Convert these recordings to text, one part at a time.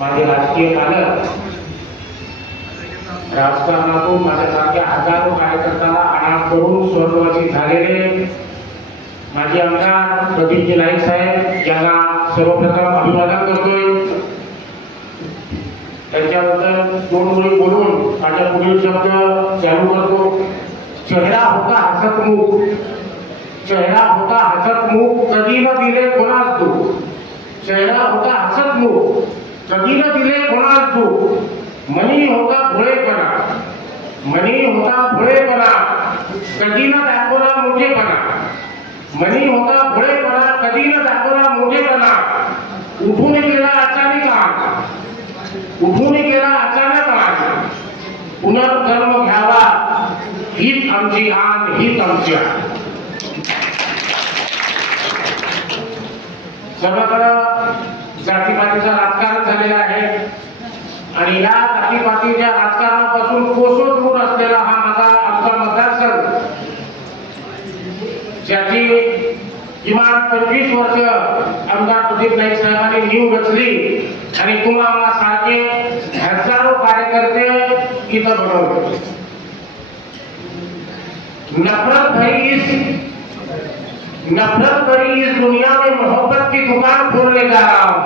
माझे राजकीय पालक राजकारणातून माझ्यासारख्या हजारो कार्यकर्त्याला अनाथ करून स्वर्गवासी झालेले माजी आमदार प्रदीपजी नाईक साहेब यांना सर्वप्रथम अभिवादन करतोय। त्यांच्याबद्दल दोन ओळी बोलून माझ्या पुढील शब्द चालू करतो। चेहरा होता हसतमुख, चेहरा होता हसतमुख, कधी न दिले कोणास दुःख। चेहरा होता हसतमुख, कधी न दिले कोणास दुःख। मनी होता भोळेपणा, मनी होता भोळेपणा, कधी न दाखवला मोठेपणा। मनी होता भोळेपणा, कधी न दाखवला मोठेपणा। उठून गेला अचानक आज, उठून गेला अचानक आज। पुनर्जन्म घ्यावा हीच आमची आण, हीच आमची आण। सर्वत्र जातीपातीचं राजकारण झालेलं आहे आणि या जातीपातीच्या राजकारणापासून कोसो दूर असलेला हा आमचा मतदारसंघ, ज्याची किमान 25 वर्ष आमदार प्रदीप नाईक साहेबांनी नीव रचली आणि तुम्हाला सारखे हजारो कार्यकर्ते इथं बनवले। नफरत भरी इस दुनिया में मोहब्बत की दुकान खोलने जा रहा हूँ।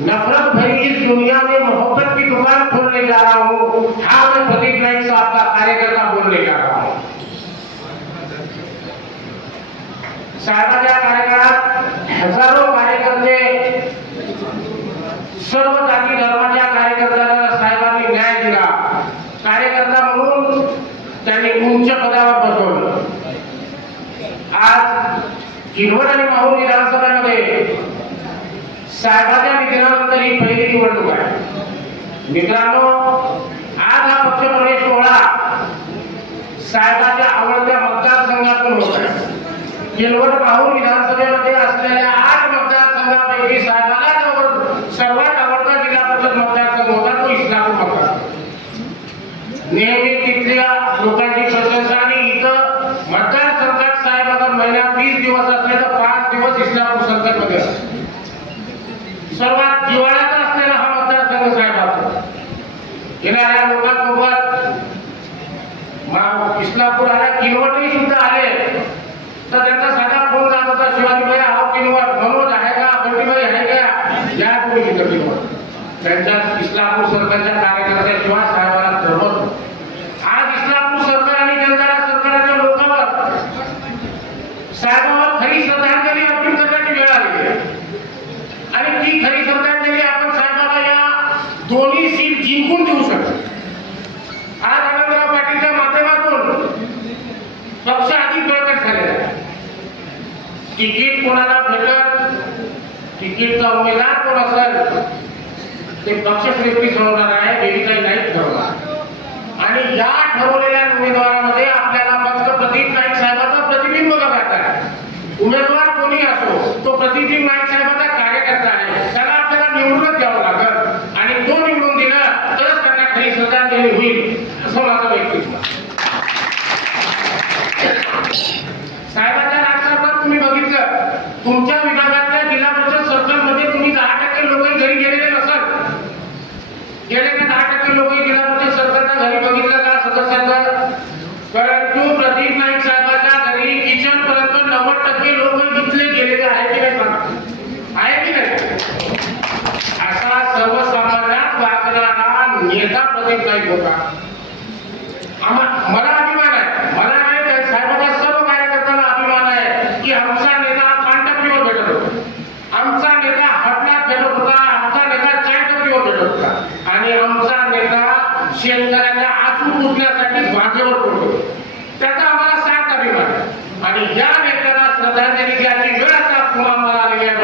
नफरत भरी इस दुनिया में मोहब्बत की दुकान खोलने जा रहा हूँ। हाँ, मैं प्रदीप नाईक साहब का कार्यकर्ता बोलने जा रहा हूँ। साहेबांच्या कार्यकाळात हजारो कार्यकर्ते, सर्व जाती धर्माच्या कार्यकर्त्यांना साहेबांनी न्याय दिला। कार्यकर्ता म्हणून त्यांनी उंच पदावर बसवलं। आज किनवट आणि माहूर विधानसभेमध्ये साहेबांच्या निधनानंतर ही पहिली निवडणूक आहे। मित्रांनो, आज हा पक्षप्रवेश सोहळा साहेबांच्या आवडत्या मतदारसंघातून होत आहे। किनवट माहूर विधानसभेमध्ये असलेल्या 8 मतदारसंघापैकी साहेबांना सर्वात आवडता जिल्हा परिषद मतदारसंघ होता तो इस्लामपूर मतदारसंघ। नेहमी तिथल्या लोकांची प्रशंसा आणि इथं मतदारसंघात साहेब अगर महिन्यात 20 दिवस असले तर 5 दिवस इस्लामपूर संसदमध्ये असते। सर्वात जिव्हाळ्याचा असलेला हा मतदारसंघ साहेबांचा। येणाऱ्या लोकांसोबत इस्लामपूर आला, किनवटही सुद्धा आले तर त्यांचा साधा फोन जात होता, शिवाजीभाई हा किनवट, मनोज आहे का, बंटीभाई आहे का, या तुम्ही इथं किनवट। त्यांच्या इस्लामपूर सरकारच्या कार्यकर्त्याशिवाय साहेबांना धर्मत। आज इस्लामपूर सरकार आणि जनता सरकारच्या लोकांवर साहेबांवर खरी श्रद्धांजली अर्पण करण्याची वेळ आली आहे आणि ती खरी श्रद्धांजली आपण साहेबांना या दोन्ही सीट जिंकून देऊ शकतो। आज आनंदराव पाटीलच्या माध्यमातून पक्ष अधिक बळकट झालेला आहे। तिकीट कोणाला भेटत, तिकीटचा उमेदवार कोण असेल ते पक्षश्रेष्ठी ठरवणार आहे, वेगळी नाही ठरवणार। आणि या ठरवलेल्या उमेदवारामध्ये आपल्याला फक्त प्रदीप नाईक साहेबांचा प्रतिबिंब बघायचा आहे। उमेदवार कोणी असो तो प्रदीप नाईक साहेबांचा कार्यकर्ता आहे, त्याला आपल्याला निवडूनच द्यावं लागेल आणि तो निवडून दिला तरच त्यांना खरी श्रद्धांजली होईल, असं माझं वैयक्तिक मत। साहेबांच्या राजकारणात तुम्ही बघितलं, तुमच्या विभागातल्या जिल्हा परिषद सरकारमध्ये तुम्ही 10% लोक घरी गेलेले नसाल, गेले का 10% लोक जिल्हा परिषद सरकारच्या घरी बघितलं का सदस्यांना? परंतु प्रदीप नाईक साहेबांच्या घरी किचन पर्यंत 90% लोक इथले गेलेले आहे की नाही? आहे की नाही? असा सर्वसामान्यात वागणारा नेता प्रदीप नाईक होता। मला अभिमान आहे, मला नाही साहेबांच्या सर्व कार्यकर्त्यांना अभिमान आहे की आमचा नेता पानटपरीवर भेटत होता, आमचा नेता हटण्यात भेटत होता, आमचा नेता चायटपरीवर भेटत होता आणि आमचा नेता शेतकऱ्यांच्या आसू पुसण्यासाठी बागेवर पडतो। त्याचा आम्हाला साथ अभिमान आहे आणि या नेत्याला श्रद्धांजली द्यायची वेळ आता पुन्हा मला आलेली आहे।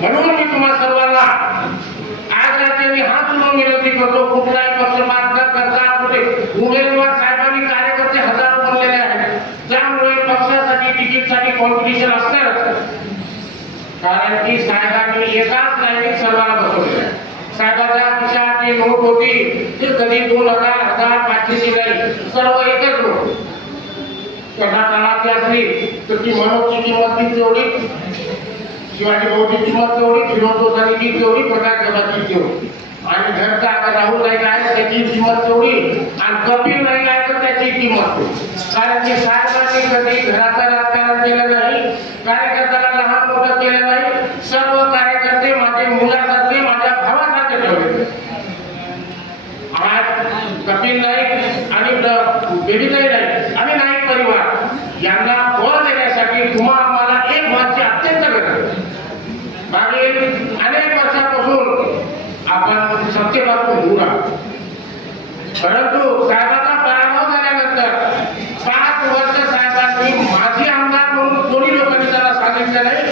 म्हणून मी तुम्हा सर्वांना आज रात्री हात जोडून विनंती करतो, कुठलाही पक्षपात न करता कुठे उमेदवार साहेबांनी कार्यकर्ते हजारो बनलेले आहेत, त्यामुळे पक्षासाठी तिकीटसाठी कॉम्पिटिशन असणारच। कारण की साहेबांनी एकाच लाईनीत सर्वांना बसवले आहे। साहेबांच्या खिशात जी नोट होती ती कधी 2000, 1000, 500ची नाही, सर्व एकच नोट। कथा काळाची असली तर ती मनोची किंमत तेवढी शिवाजी भाऊची किंमत तेवढी, फिरोज दोसांची तेवढी, प्रकाश गबाची तेवढी. आणि घरचा आता राहुल नाईक आहे त्याची किंमत तेवढी, आणि कपिल नाईक आहे तर त्याची किंमत तेवढी. कारण की साहेबांनी कधी घराचं राजकारण केलं नाही, कार्यकर्त्याला लहान मोठं केलं नाही. सर्व कार्यकर्ते माझे मुलासारखे, माझ्या भावासारखे ठेवले. आज कपिल नाईक आणि बेबीताई नाईक आणि नाईक परिवार यांना बळ देण्यासाठी तुम्हा आम्हाला एक माणसाची अत्यंत गरज आहे. मागील अनेक वर्षापासून आपण सत्तेपासून दूर आहोत, परंतु साहेबांचा पराभव झाल्यानंतर 5 वर्ष साहेबांनी माजी आमदार म्हणून कोणी लोकांनी त्याला सांगितलं नाही,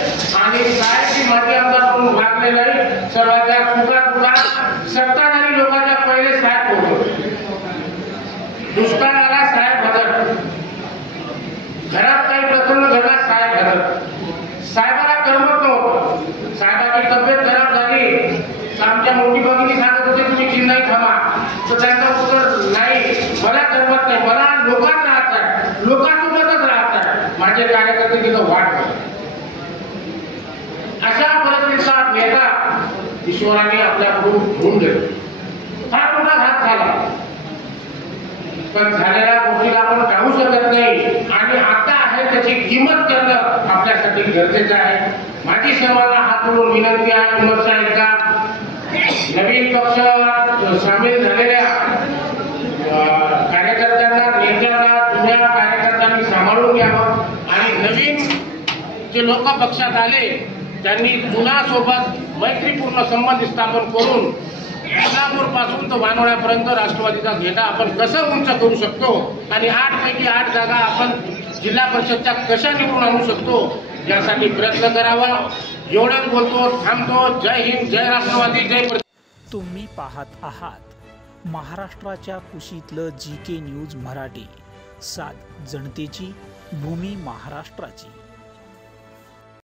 आणि साहेब माजी आमदार म्हणून वागले नाही. सर्वांच्या सुखात सत्ताधारी लोकांच्या पहिले साहेब पोहोचले. दुष्काळाला साहेब हजर, घरात काही प्रसंग घडला साहेब हजर. साहेबाला करमत नव्हतं. साहेबांची तब्येत खराब झाली, आमच्या मोठी भगिनी सांगत होते तुम्ही चिन्हाई थांबा, तर त्यांचा उत्तर नाही, मला करमत नाही, मला लोकांत राहत आहे, लोकांसोबतच राहत आहे, माझे कार्यकर्ते तिथं वाट बघतात. अशा परिस्थितीचा नेता ईश्वराने आपल्याकडून घेऊन गेला. फार मोठा घात झाला, पण झालेल्या गोष्टीला आपण टाळू शकत नाही, आणि आता आहे त्याची किंमत करणं आपल्यासाठी गरजेचं आहे. माझी सर्वांना हात जोडून विनंती आहे, पुनर्चा एकदा नवीन पक्ष सामील झालेल्या कार्यकर्त्यांना, नेत्यांना, जुन्या कार्यकर्त्यांनी सांभाळून घ्यावं, आणि नवीन जे लोक पक्षात आले त्यांनी जुना सोबत मैत्रीपूर्ण संबंध स्थापन करून इस्लामपूर पासून तर वानोळ्यापर्यंत राष्ट्रवादीचा झेंडा आपण कसं उंच करू शकतो, आणि 8 पैकी 8 जागा आपण जिल्हा परिषदच्या कशा निवडून आणू शकतो, यासाठी प्रयत्न करावा. एवढंच बोलतो, थांबतो. जय हिंद, जय राष्ट्रवादी, जय. तुम्ही पाहत आहात महाराष्ट्राच्या कुशीतलं GK न्यूज मराठी. साथ जनतेची, भूमी महाराष्ट्राची.